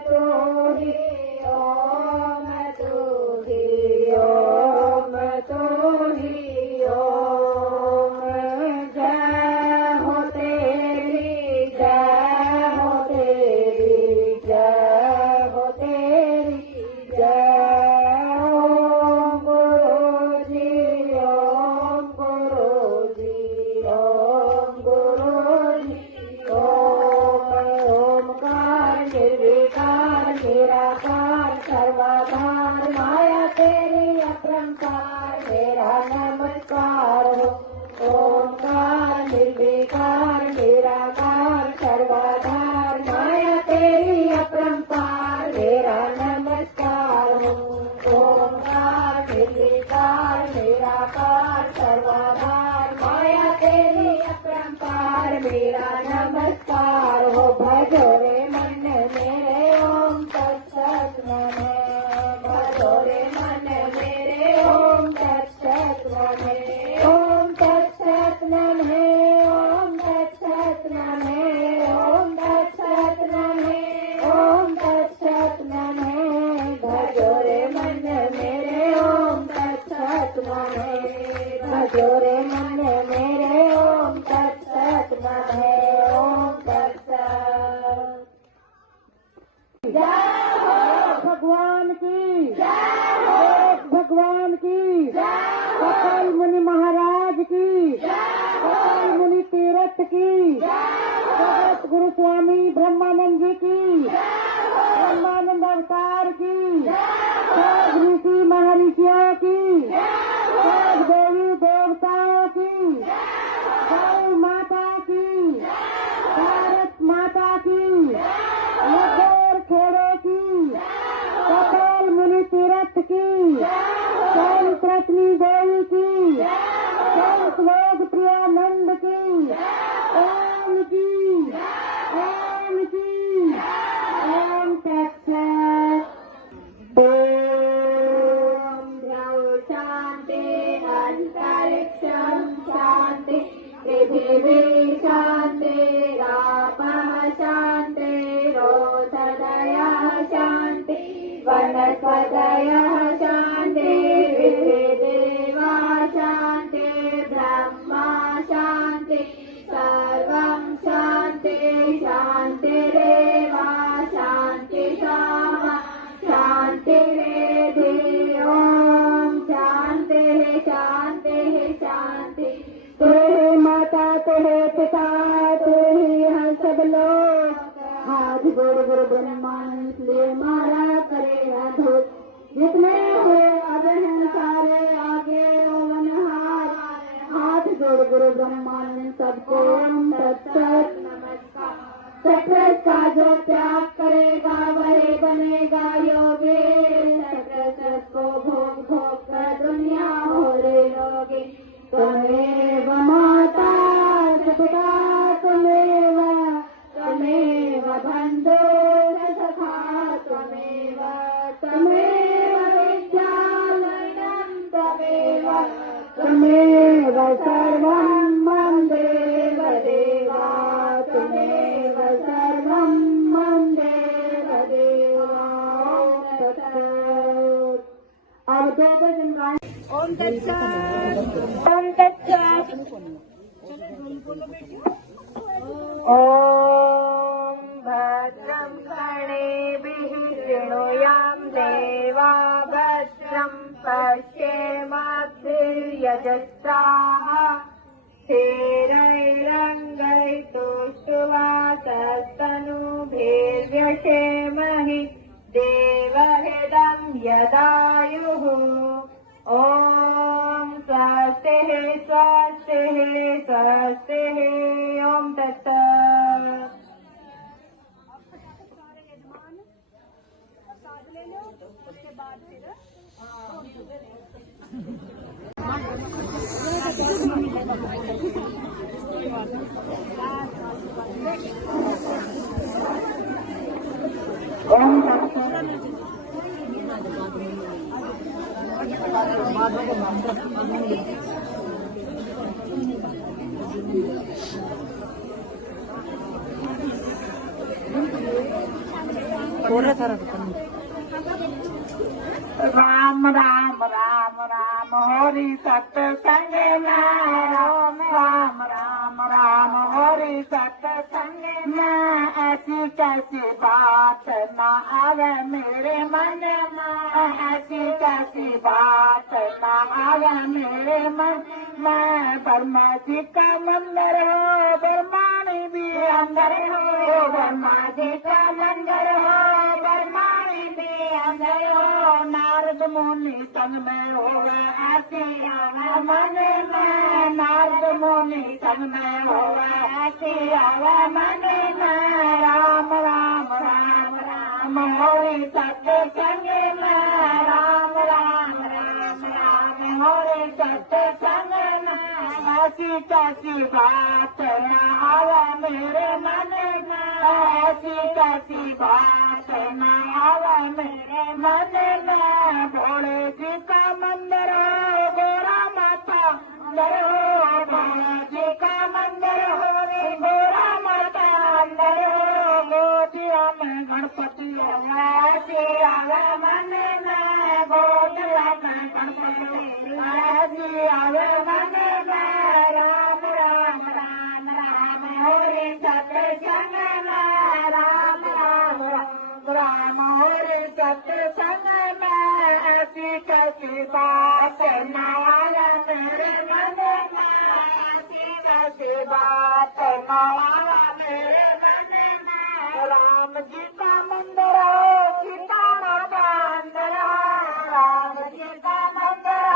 तोहि ओम तोहि ओम तोहि ओम जय हो तेरी जय हो तेरी जय हो तेरी जय ओम गुरुजी ओम गुरुजी ओम गुरुजी ओम ओमकार निर्विकार निराकार सर्वाधार माया तेरी अपरंपार मेरा नमस्कार हो ओमकार निर्विकार निराकार सर्वाधार माया तेरी अपरंपार मेरा नमस्कार हो ओमकार निर्विकार निराकार सर्वाधार माया तेरी अपरंपार मेरा नमस्कार हो भजो रे मन मेरे ओम तत्सत नमः जोरे मन मेरे ओम तत्सत मन है ओम तत्सत। जय हो भगवान की जय, भगवान की कपिल मुनि महाराज की कपिल मुनि तीर्थ की जगत गुरु स्वामी ब्रह्मानंद जी की ब्रह्मानंद अवतार की सब ऋषि महर्षियों की सब देवी देवताओं की गौ माता की भारत माता की नगर खेड़े की कपिल मुनि तीर्थ की संत रत्नी देवी की संत लोक प्रियानंद की ओम की ओम की ओम तत्सत। ओम द्रव शांति अंतरिक्षं शांति पृथिवी शान्तिरापः शान्तिरोषधयः शान्ति वनस्पतयः शान्ति विश्वेदेवा शान्ति ब्रह्मा शान्ति सर्वं शान्ति शान्तिरेव शान्ति सामा शान्तिरेधि ॐ शान्तिः शान्तिः शान्ति। तेरे माता तेरे पिता तेरे हम सब लोग हाथ जोड़ गुरु ब्रह्मांड इसलिए मारा करे अधोत जितने हुए अबहन सारे आगे ओवन हाथ जोड़ गुरु ब्रह्मांड सबको ओम तत्सत। सत्रस का जो त्याग करेगा वही बनेगा योगी सत्रस को भोग भोग कर दुनिया हो रे योगी। त्वमेव माता पिता त्वमेव त्वमेव बन्धो सखा त्वमेव त्वमेव विद्यालयं त्वमेव त्वमेव सर्वं मम देव देवा त्वमेव सर्वं मम देव देवा। अब दो भजन गाएं। ओम तत्सत ओम तत्सत। ओम भद्रं कर्णेभिः शृणुयाम देवा भद्रं पश्येमाक्षिर्यजत्राः स्थिरैरङ्गैस्तुष्टुवासस्तनूभिर्व्यसेमहि देवहितं यदायुः। ओम स्वस्तिः स्वस्तिः स्वस्तिः ओम तत्सत। ओम राम राम राम राम हरि सत्संग में राम राम राम राम हरि सत्संग में ऐसी कैसी बात न आवे मेरे मन में ऐसी कैसी बात न आवे मेरे मन में। ब्रह्मा जी का मंदिर हो ब्रह्माणी भी अंदर हो ब्रह्मा जी का मंदिर हो ब्रह्माणी भी अंदर हो। नारद मुनि संग में होवे ऐसी आवे मन में नारद मुनि संग में होवे ऐसी आवे मन में। राम राम राम राम हरि सत्संग में राम राम राम राम हरि सत्संग में ऐसी कैसी बात न आवे मेरे मन में ऐसी कैसी बात न आवे मेरे मन में। भोले जी का मंदिर हो गोरा माता अंदर हो भोले जी का मंदिर हो गोरा माता अंदर हो। गोदिया में गणपति ऐसी आवे मन में गोदिया में गणपति ऐसी आवे मन सत्संग में ऐसी कैसी बात न आया मेरे मन में, ऐसी कैसी बात न आया मेरे मन में। राम जी का मंदिर सीता माता अंदर, राम जी का मंदिर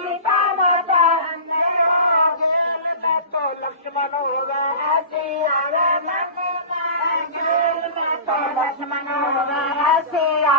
सीता माता अंदर। तो लक्ष्मण होगा सिया मन में, जेल में तो लक्ष्मण होगा सिया